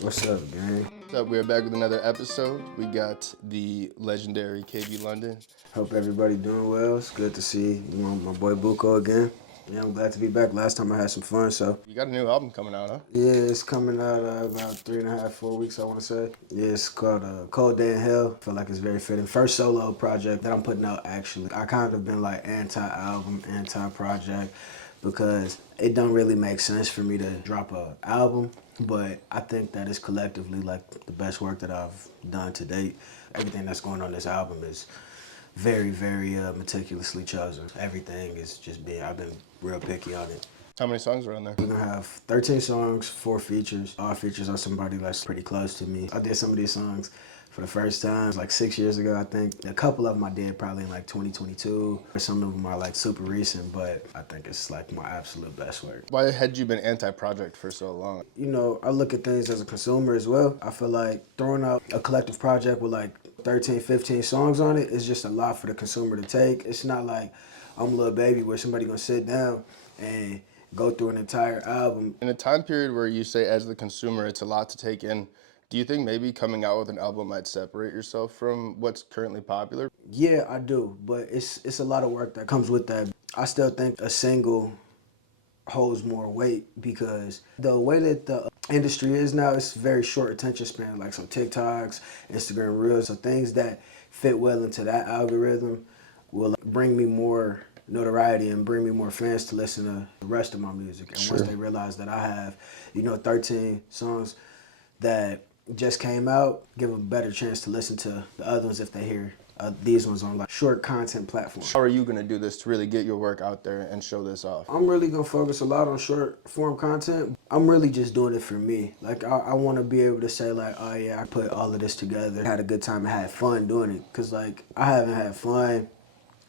What's up, gang? What's up? We're back with another episode. We got the legendary KB London. Hope everybody doing well. It's good to see my boy Buko again. Yeah, I'm glad to be back. Last time I had some fun, so. You got a new album coming out, huh? Yeah, it's coming out about 3.5, 4 weeks, I want to say. Yeah, it's called Cold Day in Hell. I feel like it's very fitting. First solo project that I'm putting out, actually. I kind of been like anti-album, anti-project, because it don't really make sense for me to drop a album, but I think that it's collectively like the best work that I've done to date. Everything that's going on this album is very, very meticulously chosen. Everything is just I've been real picky on it. How many songs are on there? We're gonna have 13 songs, 4 features. All features are somebody that's pretty close to me. I did some of these songs for the first time like 6 years ago, I think. A couple of them I did probably in like 2022. Some of them are like super recent, but I think it's like my absolute best work. Why had you been anti-project for so long? You know, I look at things as a consumer as well. I feel like throwing out a collective project with like 13, 15 songs on it is just a lot for the consumer to take. It's not like I'm a little baby where somebody gonna sit down and go through an entire album. In a time period where you say as the consumer it's a lot to take in, do you think maybe coming out with an album might separate yourself from what's currently popular? Yeah, I do, but it's a lot of work that comes with that. I still think a single holds more weight because the way that the industry is now, it's very short attention span, like so TikToks, Instagram Reels, so things that fit well into that algorithm will bring me more notoriety and bring me more fans to listen to the rest of my music. And once they realize that I have, 13 songs that just came out, give them a better chance to listen to the other ones if they hear these ones on like short content platforms. How are you gonna do this to really get your work out there and show this off? I'm really gonna focus a lot on short form content. I'm really just doing it for me. Like I wanna be able to say like, oh yeah, I put all of this together, had a good time and had fun doing it. Cause like I haven't had fun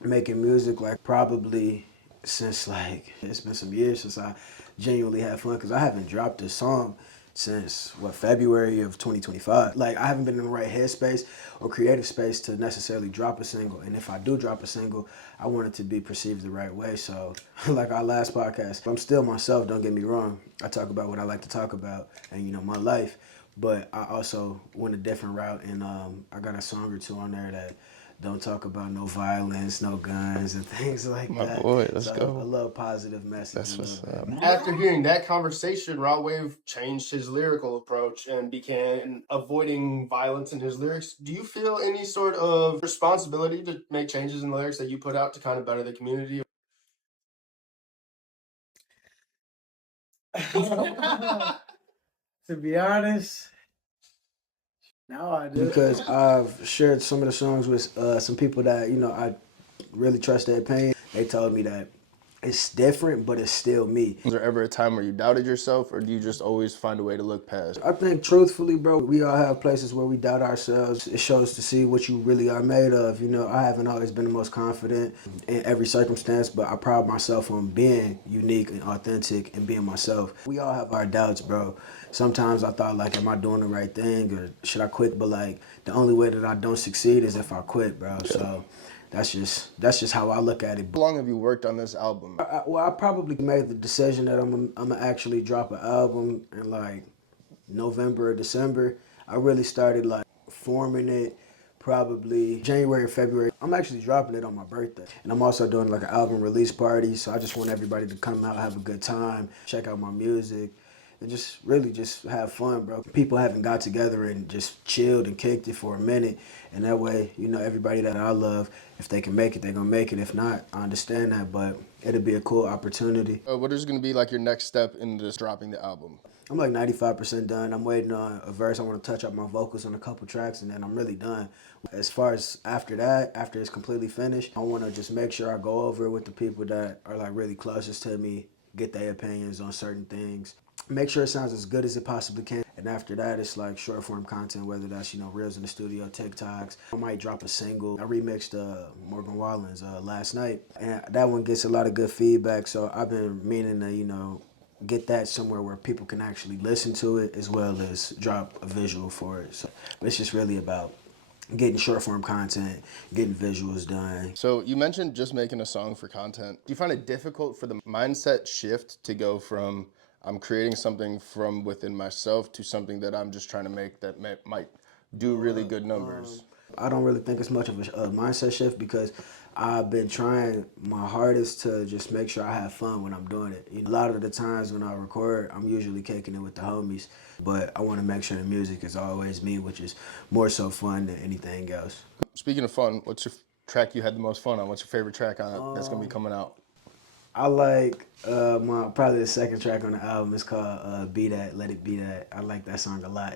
making music like probably since like, it's been some years since I genuinely had fun, cause I haven't dropped a song since February of 2025. Like I haven't been in the right headspace or creative space to necessarily drop a single. And if I do drop a single, I want it to be perceived the right way. So like our last podcast, I'm still myself, don't get me wrong. I talk about what I like to talk about and my life, but I also went a different route, and I got a song or two on there that don't talk about no violence, no guns, and things like My that. boy, let's So go. a little positive message. That's what's up. After hearing that conversation, Raw Wave changed his lyrical approach and began avoiding violence in his lyrics. Do you feel any sort of responsibility to make changes in the lyrics that you put out to kind of better the community? To be honest, no, I do. Because I've shared some of the songs with some people that I really trust their opinion. They told me that it's different, but it's still me. Was there ever a time where you doubted yourself, or do you just always find a way to look past? I think truthfully, bro, we all have places where we doubt ourselves. It shows to see what you really are made of. I haven't always been the most confident in every circumstance, but I pride myself on being unique and authentic and being myself. We all have our doubts, bro. Sometimes I thought like, am I doing the right thing or should I quit? But like the only way that I don't succeed is if I quit, bro. Yeah. So that's just how I look at it. How long have you worked on this album? I probably made the decision that I'm gonna actually drop an album in like November or December. I really started like forming it probably January or February. I'm actually dropping it on my birthday. And I'm also doing like an album release party. So I just want everybody to come out, have a good time, check out my music, and just really just have fun, bro. People haven't got together and just chilled and kicked it for a minute. And that way, everybody that I love, if they can make it, they're gonna make it. If not, I understand that, but it'll be a cool opportunity. What is gonna be like your next step in this dropping the album? I'm like 95% done. I'm waiting on a verse. I want to touch up my vocals on a couple tracks, and then I'm really done. As far as after that, after it's completely finished, I want to just make sure I go over it with the people that are like really closest to me, get their opinions on certain things, make sure it sounds as good as it possibly can. And after that, it's like short form content, whether that's, reels in the studio, TikToks. I might drop a single. I remixed Morgan Wallen's last night, and that one gets a lot of good feedback. So I've been meaning to, get that somewhere where people can actually listen to it as well as drop a visual for it. So it's just really about getting short form content, getting visuals done. So you mentioned just making a song for content. Do you find it difficult for the mindset shift to go from I'm creating something from within myself to something that I'm just trying to make that might do really good numbers? I don't really think it's much of a mindset shift because I've been trying my hardest to just make sure I have fun when I'm doing it. You know, a lot of the times when I record, I'm usually kicking it with the homies, but I want to make sure the music is always me, which is more so fun than anything else. Speaking of fun, what's your track you had the most fun on? What's your favorite track on it that's gonna be coming out? I like my probably the second track on the album. It's called "Be That, Let It Be That." I like that song a lot.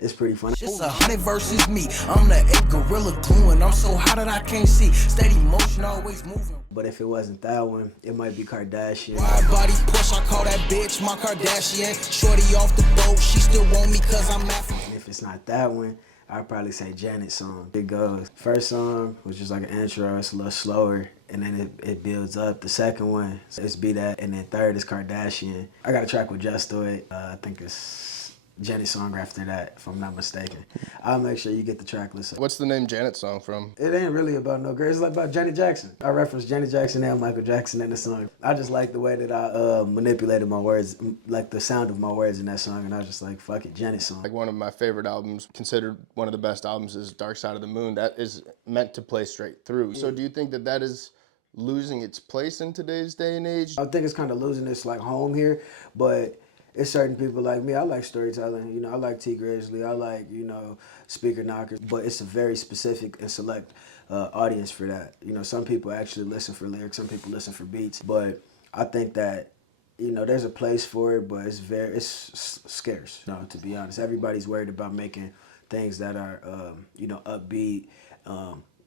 It's pretty funny. It's 100 versus me. I'm the 8 gorilla glue, and I'm so hot that I can't see. Steady motion, always moving. But if it wasn't that one, it might be Kardashian. Wide body push, I call that bitch my Kardashian. Shorty off the boat, she still want me cause I'm African. And if it's not that one, I'd probably say Janet's song. It goes, first song was just like an intro, it's a little slower, and then it builds up. The second one, it's Be That, and then third is Kardashian. I got a track with Just Do It. I think it's Janet's song after that, if I'm not mistaken. I'll make sure you get the track list. What's the name Janet song from? It ain't really about no girl. It's like about Janet Jackson. I reference Janet Jackson and Michael Jackson in the song. I just like the way that I manipulated my words, like the sound of my words in that song, and I was just like, fuck it, Janet's song. Like one of my favorite albums, considered one of the best albums, is Dark Side of the Moon. That is meant to play straight through. So do you think that that is losing its place in today's day and age? I think it's kind of losing its like home here, but it's certain people like me. I like storytelling. You know, I like T Grizzly. I like, you know, speaker knockers. But it's a very specific and select audience for that. You know, some people actually listen for lyrics. Some people listen for beats. But I think that, you know, there's a place for it, but it's scarce. You know, to be honest, everybody's worried about making things that are, you know, upbeat,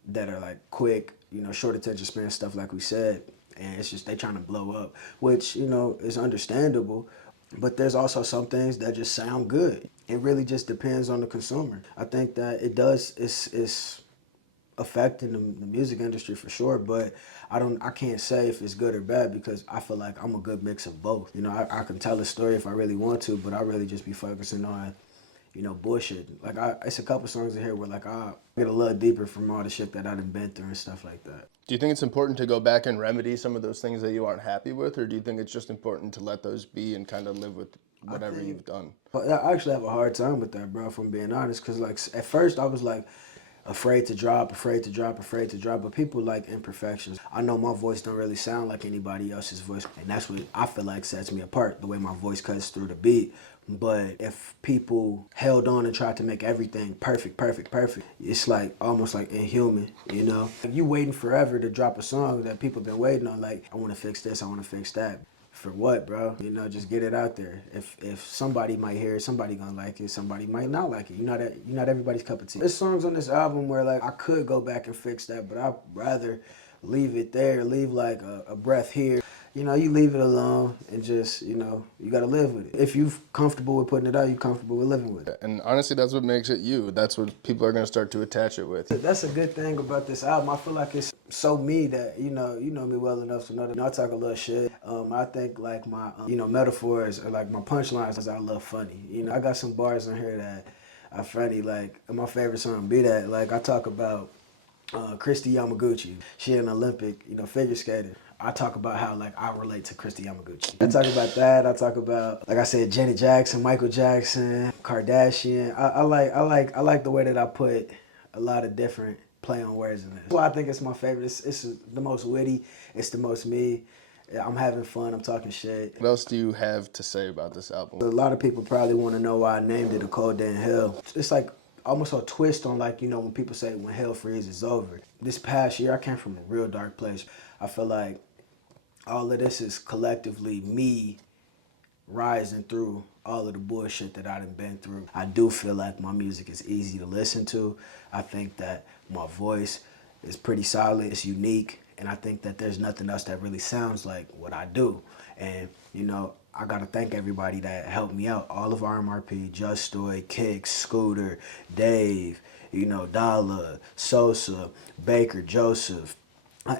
that are like quick, you know, short attention span stuff like we said. And it's just they trying to blow up, which, you know, is understandable. But there's also some things that just sound good. It really just depends on the consumer. I think that it's affecting the music industry for sure, but I can't say if it's good or bad because I feel like I'm a good mix of both. You know, I can tell a story if I really want to, but I really just be focusing on, you know, bullshit. Like it's a couple songs in here where like I get a little deeper from all the shit that I done been through and stuff like that. Do you think it's important to go back and remedy some of those things that you aren't happy with, or do you think it's just important to let those be and kind of live with whatever you've done? But I actually have a hard time with that, bro, if I'm being honest, because like at first I was like afraid to drop, but people like imperfections. I know my voice don't really sound like anybody else's voice, and that's what I feel like sets me apart, the way my voice cuts through the beat. But if people held on and tried to make everything perfect, it's like almost like inhuman, you know? If you waiting forever to drop a song that people been waiting on, like, I want to fix this, I want to fix that. For what, bro? You know, just get it out there. If somebody might hear it, somebody gonna like it, somebody might not like it. You're not everybody's cup of tea. There's songs on this album where like I could go back and fix that, but I'd rather leave it there, leave like a breath here. You know, you leave it alone and just, you know, you gotta live with it. If you're comfortable with putting it out, you're comfortable with living with it. And honestly, that's what makes it you. That's what people are gonna start to attach it with. That's a good thing about this album. I feel like it's so me that, you know me well enough to know that, you know, I talk a little shit. I think like my, you know, metaphors or like my punchlines I love funny. You know, I got some bars on here that are funny. Like my favorite song, Be That. Like I talk about Christy Yamaguchi. She an Olympic, you know, figure skater. I talk about how like I relate to Christy Yamaguchi. I talk about that. I talk about, like I said, Janet Jackson, Michael Jackson, Kardashian. I like the way that I put a lot of different play on words in this. Well, I think it's my favorite. It's the most witty. It's the most me. I'm having fun. I'm talking shit. What else do you have to say about this album? A lot of people probably want to know why I named it A Cold Day in Hell. It's like almost a twist on like, you know, when people say when hell freezes it's over. This past year, I came from a real dark place. I feel like all of this is collectively me rising through all of the bullshit that I done been through. I do feel like my music is easy to listen to. I think that my voice is pretty solid, it's unique, and I think that there's nothing else that really sounds like what I do. And, you know, I gotta thank everybody that helped me out. All of RMRP, Just Stoy, Kicks, Scooter, Dave, you know, Dalla, Sosa, Baker, Joseph,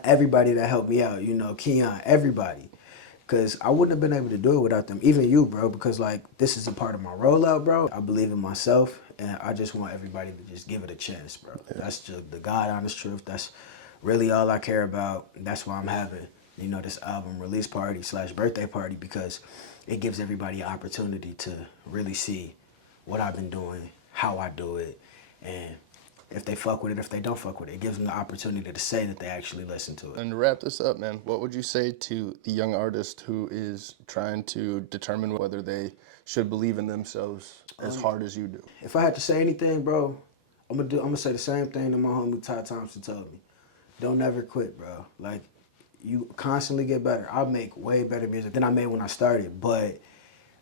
everybody that helped me out, you know, Keon, everybody. Because I wouldn't have been able to do it without them. Even you, bro, because, like, this is a part of my rollout, bro. I believe in myself, and I just want everybody to just give it a chance, bro. Yeah. That's just the God honest truth. That's really all I care about. That's why I'm having, you know, this album release party / birthday party, because it gives everybody an opportunity to really see what I've been doing, how I do it, and if they fuck with it, if they don't fuck with it. It gives them the opportunity to say that they actually listen to it. And to wrap this up, man, what would you say to the young artist who is trying to determine whether they should believe in themselves as hard as you do? If I had to say anything, bro, I'm gonna say the same thing that my homie Ty Thompson told me. Don't never quit, bro. Like, you constantly get better. I make way better music than I made when I started, but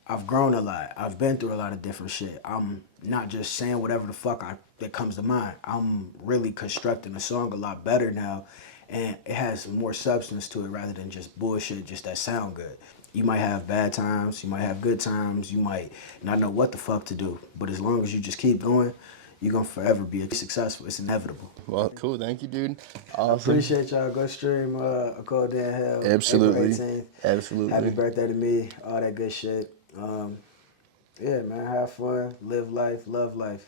I've grown a lot. I've been through a lot of different shit. I'm not just saying whatever the fuck that comes to mind. I'm really constructing a song a lot better now, and it has more substance to it rather than just bullshit, just that sound good. You might have bad times, you might have good times, you might not know what the fuck to do, but as long as you just keep going, you're gonna forever be successful. It's inevitable. Well, cool. Thank you, dude. I Awesome. appreciate y'all. Go stream A Cold Day in Hell. Absolutely. April 18th. Absolutely. Happy birthday to me. All that good shit. Yeah, man. Have fun. Live life. Love life.